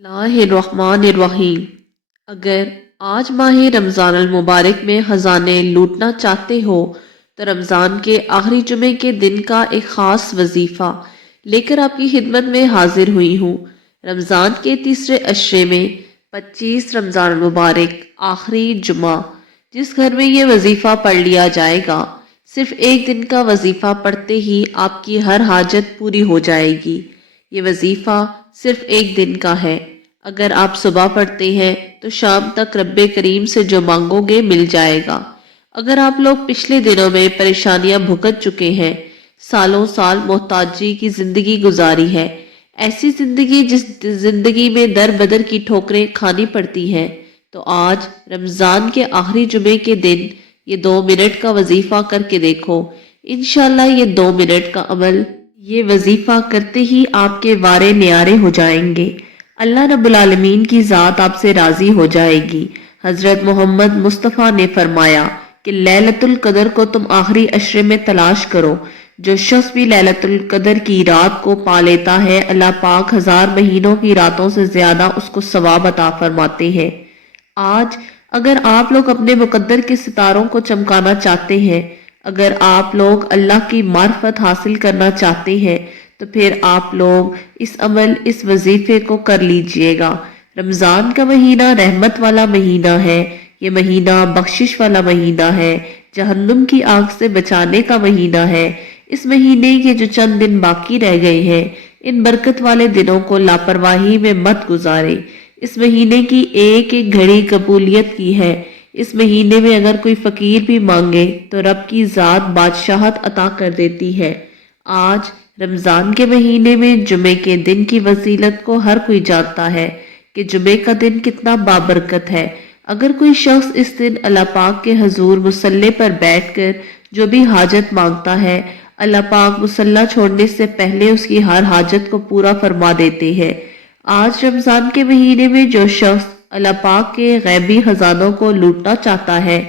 اللہ الرحمن الرحیم۔ اگر آج ماہ رمضان المبارک میں خزانے لوٹنا چاہتے ہو تو رمضان کے آخری جمعے کے دن کا ایک خاص وظیفہ لے کر آپ کی خدمت میں حاضر ہوئی ہوں۔ رمضان کے تیسرے عشرے میں 25 رمضان المبارک آخری جمعہ جس گھر میں یہ وظیفہ پڑھ لیا جائے گا، صرف ایک دن کا وظیفہ پڑھتے ہی آپ کی ہر حاجت پوری ہو جائے گی۔ یہ وظیفہ صرف ایک دن کا ہے۔ اگر آپ صبح پڑھتے ہیں تو شام تک رب کریم سے جو مانگو گے مل جائے گا۔ اگر آپ لوگ پچھلے دنوں میں پریشانیاں بھگت چکے ہیں، سالوں سال محتاجی کی زندگی گزاری ہے، ایسی زندگی جس زندگی میں در بدر کی ٹھوکریں کھانی پڑتی ہیں، تو آج رمضان کے آخری جمعے کے دن یہ 2 منٹ کا وظیفہ کر کے دیکھو۔ انشاءاللہ یہ 2 منٹ کا عمل، یہ وظیفہ کرتے ہی آپ کے وارے نیارے ہو جائیں گے۔ اللہ رب العالمین کی ذات آپ سے راضی ہو جائے گی۔ حضرت محمد مصطفیٰ نے فرمایا کہ لیلۃ القدر کو تم آخری عشرے میں تلاش کرو۔ جو شخص بھی لیلۃ القدر کی رات کو پا لیتا ہے، اللہ پاک 1000 مہینوں کی راتوں سے زیادہ اس کو ثواب عطا فرماتے ہیں۔ آج اگر آپ لوگ اپنے مقدر کے ستاروں کو چمکانا چاہتے ہیں، اگر آپ لوگ اللہ کی معرفت حاصل کرنا چاہتے ہیں، تو پھر آپ لوگ اس عمل، اس وظیفے کو کر لیجئے گا۔ رمضان کا مہینہ رحمت والا مہینہ ہے، یہ مہینہ بخشش والا مہینہ ہے، جہنم کی آگ سے بچانے کا مہینہ ہے۔ اس مہینے کے جو چند دن باقی رہ گئے ہیں، ان برکت والے دنوں کو لاپرواہی میں مت گزارے۔ اس مہینے کی ایک ایک گھڑی قبولیت کی ہے۔ اس مہینے میں اگر کوئی فقیر بھی مانگے تو رب کی ذات بادشاہت عطا کر دیتی ہے۔ آج رمضان کے مہینے میں جمعے کے دن کی فضیلت کو ہر کوئی جانتا ہے کہ جمعے کا دن کتنا بابرکت ہے۔ اگر کوئی شخص اس دن اللہ پاک کے حضور مصلی پر بیٹھ کر جو بھی حاجت مانگتا ہے، اللہ پاک مصلی چھوڑنے سے پہلے اس کی ہر حاجت کو پورا فرما دیتے ہیں۔ آج رمضان کے مہینے میں جو شخص اللہ پاک کے غیبی خزانوں کو لوٹنا چاہتا ہے،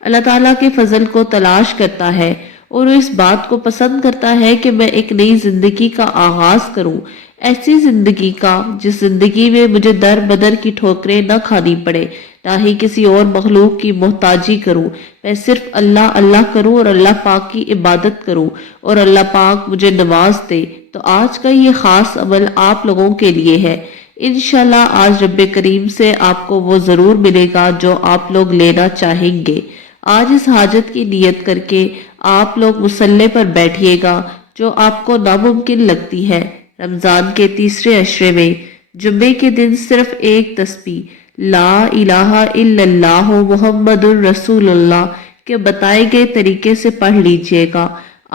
اللہ تعالیٰ کے فضل کو تلاش کرتا ہے اور وہ اس بات کو پسند کرتا ہے کہ میں ایک نئی زندگی کا آغاز کروں، ایسی زندگی کا جس زندگی میں مجھے در بدر کی ٹھوکریں نہ کھانی پڑے، نہ ہی کسی اور مخلوق کی محتاجی کروں، میں صرف اللہ اللہ کروں اور اللہ پاک کی عبادت کروں اور اللہ پاک مجھے نواز دے، تو آج کا یہ خاص عمل آپ لوگوں کے لیے ہے۔ انشاءاللہ آج رب کریم سے آپ کو وہ ضرور ملے گا جو آپ لوگ لینا چاہیں گے۔ آج اس حاجت کی نیت کر کے آپ لوگ مصلی پر بیٹھیے گا جو آپ کو ناممکن لگتی ہے۔ رمضان کے تیسرے عشرے میں جمعے کے دن صرف ایک تسبیح لا الہ الا اللہ محمد الرسول اللہ کے بتائے گئے طریقے سے پڑھ لیجئے گا۔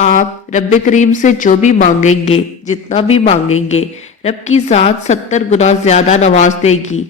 آپ رب کریم سے جو بھی مانگیں گے، جتنا بھی مانگیں گے، رب کی ذات 70 گنا زیادہ نواز دے گی۔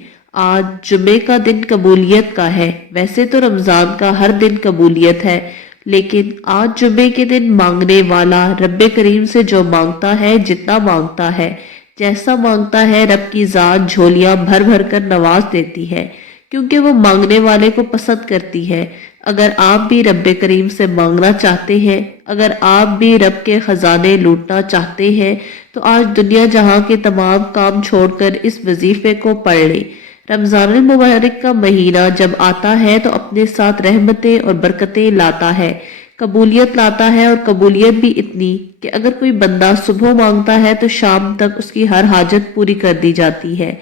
آج جمعے کا دن قبولیت کا ہے، ویسے تو رمضان کا ہر دن قبولیت ہے، لیکن آج جمعے کے دن مانگنے والا رب کریم سے جو مانگتا ہے، جتنا مانگتا ہے، جیسا مانگتا ہے، رب کی ذات جھولیاں بھر بھر کر نواز دیتی ہے، کیونکہ وہ مانگنے والے کو پسند کرتی ہے۔ اگر آپ بھی رب کریم سے مانگنا چاہتے ہیں، اگر آپ بھی رب کے خزانے لوٹنا چاہتے ہیں، تو آج دنیا جہاں کے تمام کام چھوڑ کر اس وظیفے کو پڑھ لیں۔ رمضان المبارک کا مہینہ جب آتا ہے تو اپنے ساتھ رحمتیں اور برکتیں لاتا ہے، قبولیت لاتا ہے، اور قبولیت بھی اتنی کہ اگر کوئی بندہ صبح مانگتا ہے تو شام تک اس کی ہر حاجت پوری کر دی جاتی ہے۔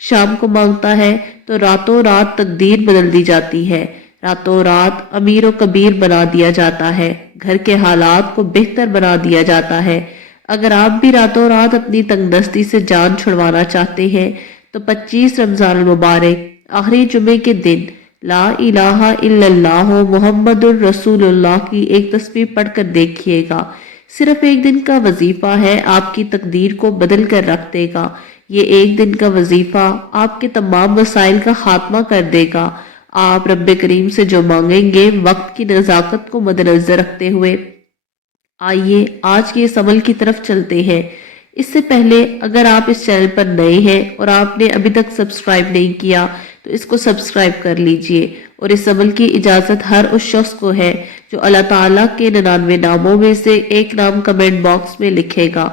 شام کو مانگتا ہے تو راتوں رات تقدیر بدل دی جاتی ہے، راتوں رات امیر و کبیر بنا دیا جاتا ہے، گھر کے حالات کو بہتر بنا دیا جاتا ہے۔ اگر آپ بھی راتوں رات اپنی تنگ دستی سے جان چھڑوانا چاہتے ہیں تو 25 رمضان المبارک آخری جمعے کے دن لا الہ الا اللہ محمد الرسول اللہ کی ایک تسبیح پڑھ کر دیکھیے گا۔ صرف ایک دن کا وظیفہ ہے، آپ کی تقدیر کو بدل کر رکھ دے گا۔ یہ ایک دن کا وظیفہ آپ کے تمام مسائل کا خاتمہ کر دے گا۔ آپ رب کریم سے جو مانگیں گے، وقت کی نزاکت کو مد نظر رکھتے ہوئے آئیے آج کے اس عمل کی طرف چلتے ہیں۔ اس سے پہلے اگر آپ اس چینل پر نئے ہیں اور آپ نے ابھی تک سبسکرائب نہیں کیا تو اس کو سبسکرائب کر لیجئے، اور اس عمل کی اجازت ہر اس شخص کو ہے جو اللہ تعالیٰ کے 99 ناموں میں سے ایک نام کمنٹ باکس میں لکھے گا۔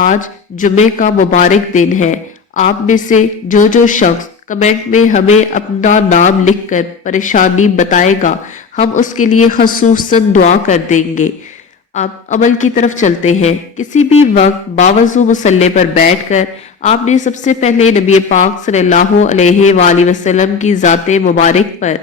آج جمعے کا مبارک دن ہے۔ آپ میں سے جو شخص کمنٹ میں ہمیں اپنا نام لکھ کر پریشانی بتائے گا ہم اس کے لیے خصوصاً دعا کر دیں گے۔ اب عمل کی طرف چلتے ہیں۔ کسی بھی وقت باوضو مصلی پر بیٹھ کر آپ نے سب سے پہلے نبی پاک صلی اللہ علیہ وآلہ وسلم کی ذات مبارک پر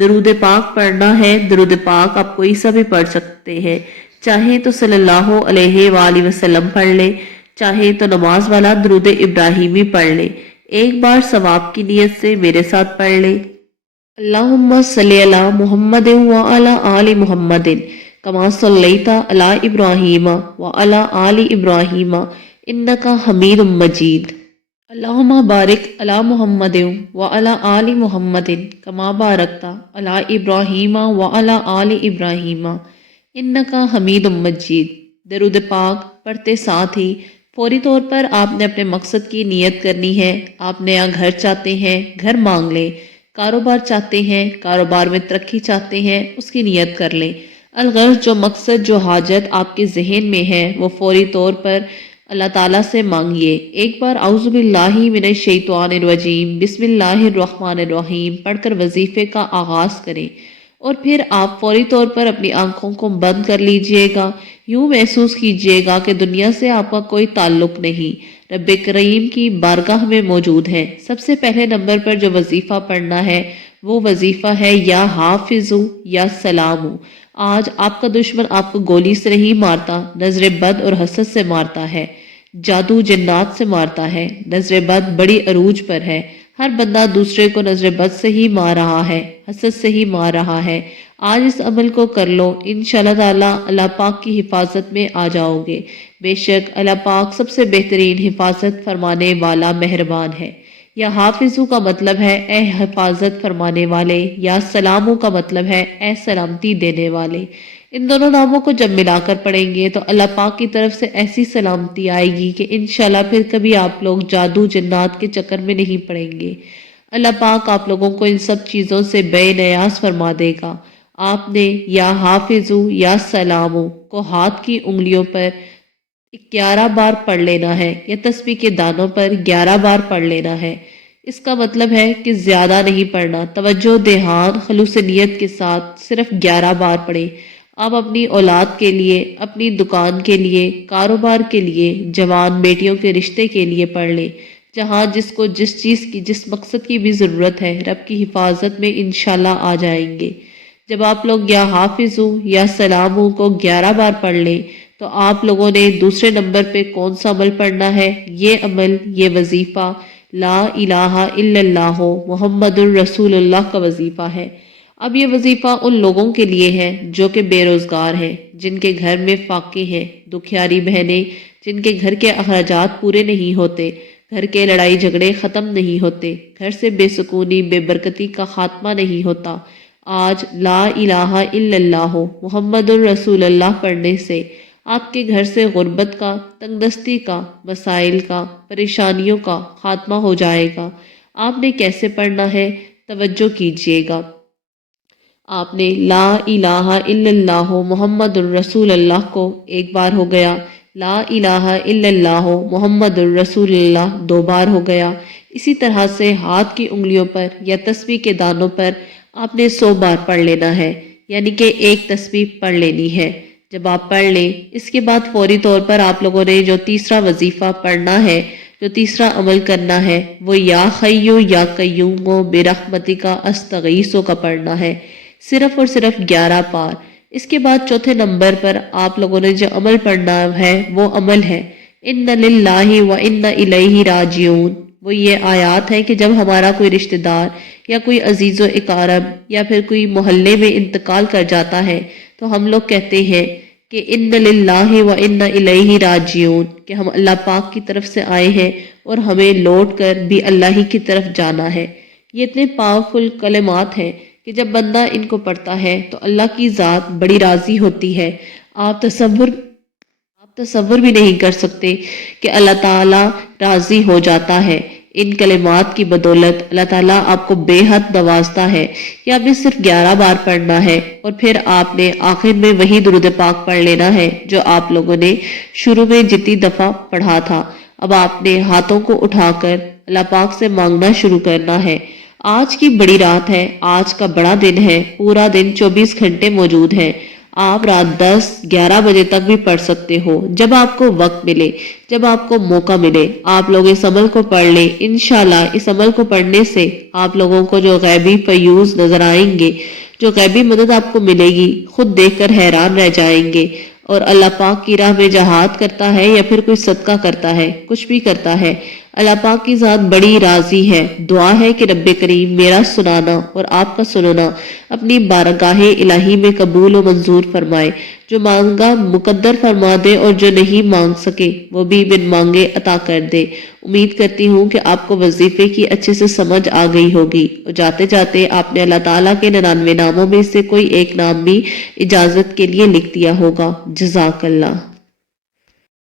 درود پاک پڑھنا ہے۔ درود پاک آپ کوئی سا بھی پڑھ سکتے ہیں، چاہے تو صلی اللہ علیہ وآلہ وسلم پڑھ لیں، چاہے تو نماز والا درود ابراہیمی پڑھ لیں۔ ایک بار ثواب کی نیت سے میرے ساتھ پڑھ لیں۔ اللہم صلی علی محمد وعلی آل محمد کما صلیت علی ابراہیم وعلی آل ابراہیم انکا حمید مجید۔ اللہم بارک علی محمد وعلی آل محمد کما بارکت علی ابراہیم وعلی آل ابراہیم انکا حمید مجید۔ درود پاک پڑھتے ساتھ ہی فوری طور پر آپ نے اپنے مقصد کی نیت کرنی ہے۔ آپ نیا گھر چاہتے ہیں، گھر مانگ لیں۔ کاروبار چاہتے ہیں، کاروبار میں ترقی چاہتے ہیں، اس کی نیت کر لیں۔ الغرض جو مقصد، جو حاجت آپ کے ذہن میں ہے وہ فوری طور پر اللہ تعالیٰ سے مانگیے۔ ایک بار اعوذ باللہ من الشیطان الرجیم بسم اللہ الرحمن الرحیم پڑھ کر وظیفے کا آغاز کریں، اور پھر آپ فوری طور پر اپنی آنکھوں کو بند کر لیجئے گا۔ یوں محسوس کیجئے گا کہ دنیا سے آپ کا کوئی تعلق نہیں، رب کریم کی بارگاہ میں موجود ہے۔ سب سے پہلے نمبر پر جو وظیفہ پڑھنا ہے وہ وظیفہ ہے یا حافظو یا سلامو۔ آج آپ کا دشمن آپ کو گولی سے نہیں مارتا، نظر بد اور حسد سے مارتا ہے، جادو جنات سے مارتا ہے۔ نظر بد بڑی عروج پر ہے، ہر بندہ دوسرے کو نظر بد سے ہی مار رہا ہے، حسد سے ہی مار رہا ہے۔ آج اس عمل کو کر لو، انشاءاللہ تعالی اللہ پاک کی حفاظت میں آ جاؤ گے۔ بے شک اللہ پاک سب سے بہترین حفاظت فرمانے والا مہربان ہے۔ یا حافظو کا مطلب ہے اے حفاظت فرمانے والے، یا سلامو کا مطلب ہے اے سلامتی دینے والے۔ ان دونوں ناموں کو جب ملا کر پڑھیں گے تو اللہ پاک کی طرف سے ایسی سلامتی آئے گی کہ انشاءاللہ پھر کبھی آپ لوگ جادو جنات کے چکر میں نہیں پڑیں گے۔ اللہ پاک آپ لوگوں کو ان سب چیزوں سے بے نیاز فرما دے گا۔ آپ نے یا حافظو یا سلامو کو ہاتھ کی انگلیوں پر 11 بار پڑھ لینا ہے، یا تسبیح کے دانوں پر 11 بار پڑھ لینا ہے۔ اس کا مطلب ہے کہ زیادہ نہیں پڑھنا، توجہ دھیان خلوص نیت کے ساتھ صرف 11 بار پڑھیں۔ آپ اپنی اولاد کے لیے، اپنی دکان کے لیے، کاروبار کے لیے، جوان بیٹیوں کے رشتے کے لیے پڑھ لیں۔ جہاں جس کو جس چیز کی، جس مقصد کی بھی ضرورت ہے، رب کی حفاظت میں انشاءاللہ آ جائیں گے۔ جب آپ لوگ یا حافظو یا سلامو کو 11 بار پڑھ لیں تو آپ لوگوں نے دوسرے نمبر پہ کون سا عمل پڑھنا ہے؟ یہ عمل، یہ وظیفہ لا الہ الا اللہ محمد الرسول اللہ کا وظیفہ ہے۔ اب یہ وظیفہ ان لوگوں کے لیے ہے جو کہ بے روزگار ہیں، جن کے گھر میں فاقے ہیں، دکھیاری بہنیں جن کے گھر کے اخراجات پورے نہیں ہوتے، گھر کے لڑائی جھگڑے ختم نہیں ہوتے، گھر سے بے سکونی بے برکتی کا خاتمہ نہیں ہوتا۔ آج لا الہ الا اللہ محمد الرسول اللہ پڑھنے سے آپ کے گھر سے غربت کا، تنگ دستی کا، مسائل کا، پریشانیوں کا خاتمہ ہو جائے گا۔ آپ نے کیسے پڑھنا ہے؟ توجہ کیجئے گا۔ آپ نے لا الہ الا اللہ محمد الرسول اللہ کو ایک بار ہو گیا، لا الہ الا اللہ محمد الرسول اللہ 2 بار ہو گیا۔ اسی طرح سے ہاتھ کی انگلیوں پر یا تسبیح کے دانوں پر آپ نے 100 بار پڑھ لینا ہے، یعنی کہ ایک تسبیح پڑھ لینی ہے۔ جب آپ پڑھ لیں اس کے بعد فوری طور پر آپ لوگوں نے جو تیسرا وظیفہ پڑھنا ہے، جو تیسرا عمل کرنا ہے وہ یا حیو یا قیوم برحمتک استغیث کا پڑھنا ہے، صرف اور صرف 11 بار۔ اس کے بعد چوتھے نمبر پر آپ لوگوں نے جو عمل پڑھنا ہے وہ عمل ہے ان للہ و ان الیہ راجعون۔ وہ یہ آیات ہے کہ جب ہمارا کوئی رشتہ دار یا کوئی عزیز و اقارب یا پھر کوئی محلے میں انتقال کر جاتا ہے تو ہم لوگ کہتے ہیں کہ ان للہ و ان الیہ راجعون، کہ ہم اللہ پاک کی طرف سے آئے ہیں اور ہمیں لوٹ کر بھی اللہ ہی کی طرف جانا ہے۔ یہ اتنے پاورفل کلمات ہیں کہ جب بندہ ان کو پڑھتا ہے تو اللہ کی ذات بڑی راضی ہوتی ہے۔ آپ تصور بھی نہیں کر سکتے کہ اللہ تعالیٰ راضی ہو جاتا ہے۔ ان کلمات کی بدولت اللہ تعالیٰ آپ کو بے حد نوازتا ہے۔ یہ آپ نے صرف 11 بار پڑھنا ہے، اور پھر آپ نے آخر میں وہی درود پاک پڑھ لینا ہے جو آپ لوگوں نے شروع میں جتنی دفعہ پڑھا تھا۔ اب آپ نے ہاتھوں کو اٹھا کر اللہ پاک سے مانگنا شروع کرنا ہے۔ آج کی بڑی رات ہے، آج کا بڑا دن ہے، پورا دن 24 گھنٹے موجود ہے۔ آپ رات 10-11 بجے تک بھی پڑھ سکتے ہو، جب آپ کو وقت ملے، جب آپ کو موقع ملے آپ لوگ اس عمل کو پڑھ لیں۔ انشاءاللہ اس عمل کو پڑھنے سے آپ لوگوں کو جو غیبی فیوز نظر آئیں گے، جو غیبی مدد آپ کو ملے گی، خود دیکھ کر حیران رہ جائیں گے۔ اور اللہ پاک کی راہ میں جہاد کرتا ہے یا پھر کوئی صدقہ کرتا ہے، کچھ بھی کرتا ہے، اللہ پاک کی ذات بڑی راضی ہے۔ دعا ہے کہ رب کریم میرا سنانا اور آپ کا سننا اپنی بارگاہ الہی میں قبول و منظور فرمائے، جو مانگا مقدر فرما دے اور جو نہیں مانگ سکے وہ بھی بن مانگے عطا کر دے۔ امید کرتی ہوں کہ آپ کو وظیفے کی اچھے سے سمجھ آ گئی ہوگی، اور جاتے جاتے آپ نے اللہ تعالیٰ کے 99 ناموں میں سے کوئی ایک نام بھی اجازت کے لیے لکھ دیا ہوگا۔ جزاک اللہ۔